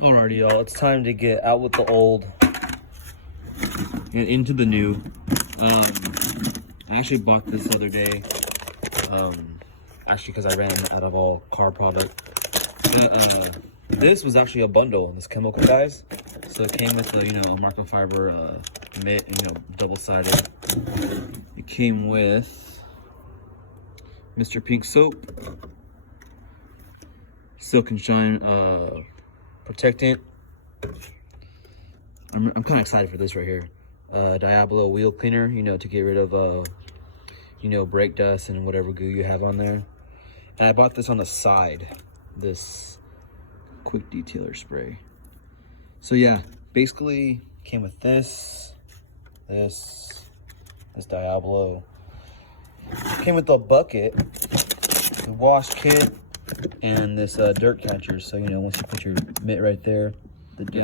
Alrighty, y'all. It's time to get out with the old and into the new. I actually bought this the other day. Actually, because I ran out of all car product. But, this was actually a bundle. This chemical guys. So it came with the microfiber mitt, double-sided. It came with Mr. Pink soap, Silk and Shine protectant. I'm kind of excited for this right here. Diablo wheel cleaner, to get rid of brake dust and whatever goo you have on there. And I bought this on the side, this quick detailer spray. So yeah, basically came with this Diablo. Came with a bucket, the wash kit, and this dirt catcher. So once you put your mitt right there,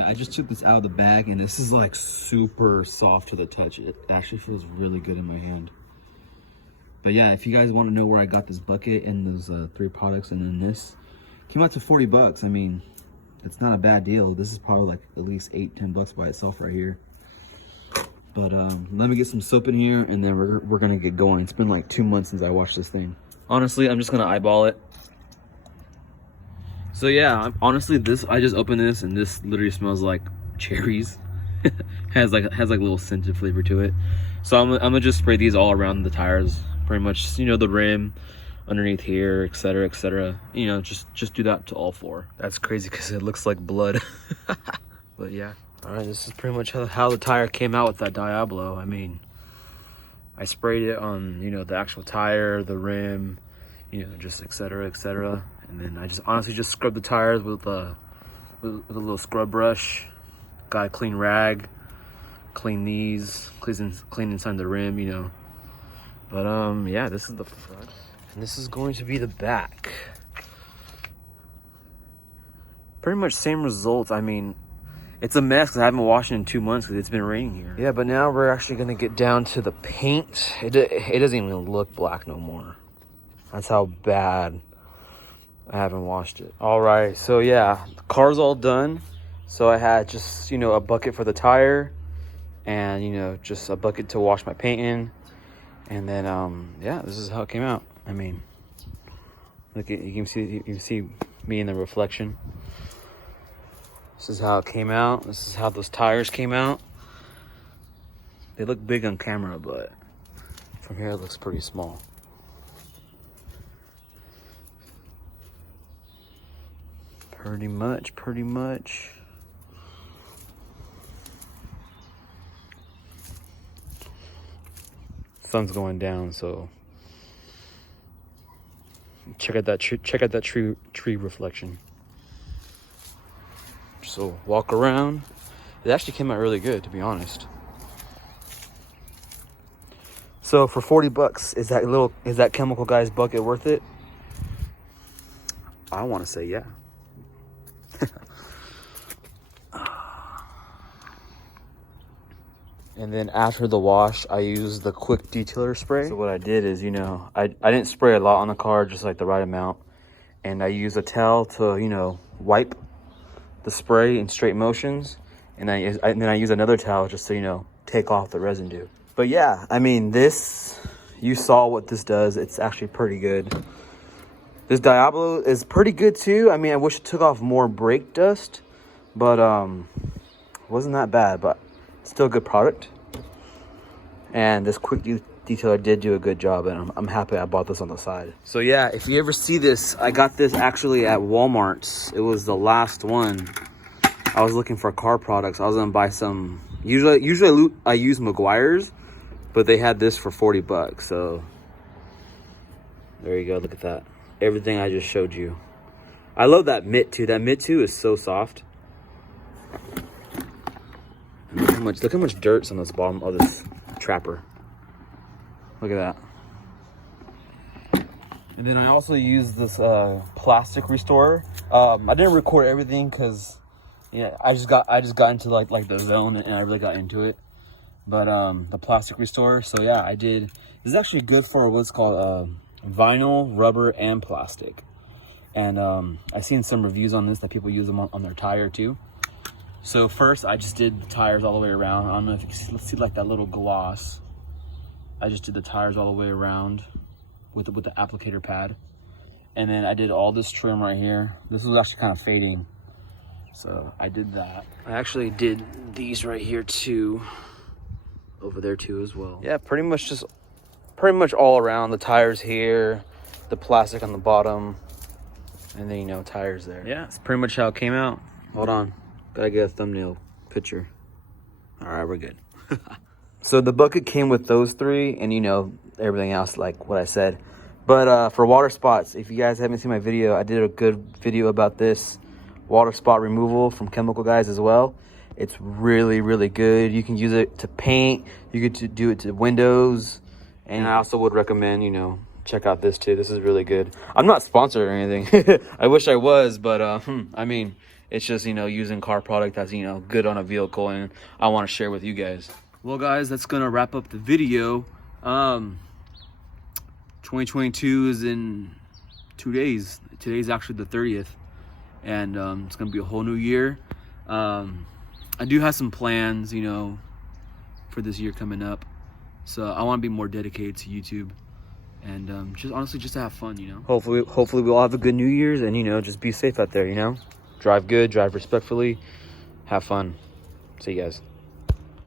I just took this out of the bag, and this is like super soft to the touch. It actually feels really good in my hand. But yeah, if you guys want to know where I got this bucket and those 3 products, and then this came out to 40 bucks. I mean, it's not a bad deal. This is probably like at least 8-10 bucks by itself right here. But let me get some soap in here, and then we're gonna get going. It's been like 2 months since I washed this thing. Honestly, I'm just gonna eyeball it. So yeah, honestly, I just opened this, and this literally smells like cherries. has like a little scented flavor to it. So I'm gonna just spray these all around the tires, pretty much. The rim, underneath here, etc., etc. Just do that to all 4. That's crazy because it looks like blood. But yeah. All right, this is pretty much how the tire came out with that Diablo. I mean, I sprayed it on the actual tire, the rim, just etc., etc. And then I just honestly just scrubbed the tires with a little scrub brush. Got a clean rag, clean these, clean inside the rim, But yeah, this is the front, and this is going to be the back. Pretty much same results. I mean, it's a mess because I haven't washed it in 2 months because it's been raining here. Yeah, but now we're actually gonna get down to the paint. It doesn't even look black no more. That's how bad I haven't washed it. All right, so yeah, the car's all done. So I had just, a bucket for the tire, and, just a bucket to wash my paint in. And then, yeah, this is how it came out. I mean, look, you can see me in the reflection. This is how it came out. This is how those tires came out. They look big on camera, but from here it looks pretty small. Pretty much. Sun's going down, so check out that tree reflection. So walk around. It actually came out really good, to be honest. So for 40 bucks, is that chemical guy's bucket worth it? I want to say yeah. And then after the wash, I used the quick detailer spray. So what I did is, I didn't spray a lot on the car, just like the right amount. And I used a towel to, wipe the spray in straight motions. And then I use another towel just to, take off the residue. But yeah, I mean, you saw what this does. It's actually pretty good. This Diablo is pretty good too. I mean, I wish it took off more brake dust, but wasn't that bad, but still a good product. And this quick detailer did do a good job, and I'm happy I bought this on the side. So yeah, if you ever see this, I got this actually at Walmart's. It was the last one. I was looking for car products. I was gonna buy some. Usually I use Meguiar's, but they had this for 40 bucks. So there you go. Look at that. Everything I just showed you. I love that mitt too. That mitt too is so soft. And look how much dirt's on this bottom of this trapper. Look at that. And then I also use this plastic restorer. I didn't record everything because I just got into like the zone, and I really got into it. But the plastic restorer. So yeah, I did. This is actually good for what's called vinyl, rubber, and plastic. And I've seen some reviews on this that people use them on their tire too. So first I just did the tires all the way around. I don't know if you can see like that little gloss. I just did the tires all the way around with the applicator pad. And then I did all this trim right here. This was actually kind of fading, so I did that. I actually did these right here too, over there too as well. Yeah, pretty much all around. The tires here, the plastic on the bottom, and then, you know, tires there. Yeah, it's pretty much how it came out. Hold on, gotta get a thumbnail picture. All right, we're good. So the bucket came with those three, and, you know, everything else like what I said. But for water spots, if you guys haven't seen my video, I did a good video about this water spot removal from Chemical Guys as well. It's really, really good. You can use it to paint. You could do it to windows. And I also would recommend, you know, check out this too. This is really good. I'm not sponsored or anything. I wish I was, but I mean, it's just, you know, using car product that's, you know, good on a vehicle, and I want to share with you guys. Well, guys, that's gonna wrap up the video. 2022 is in 2 days. Today's actually the 30th, and it's gonna be a whole new year. I do have some plans, you know, for this year coming up, so I want to be more dedicated to YouTube, and just honestly just to have fun, you know. Hopefully we'll have a good New Year's, and, you know, just be safe out there, you know. Drive good, drive respectfully, have fun. See you guys.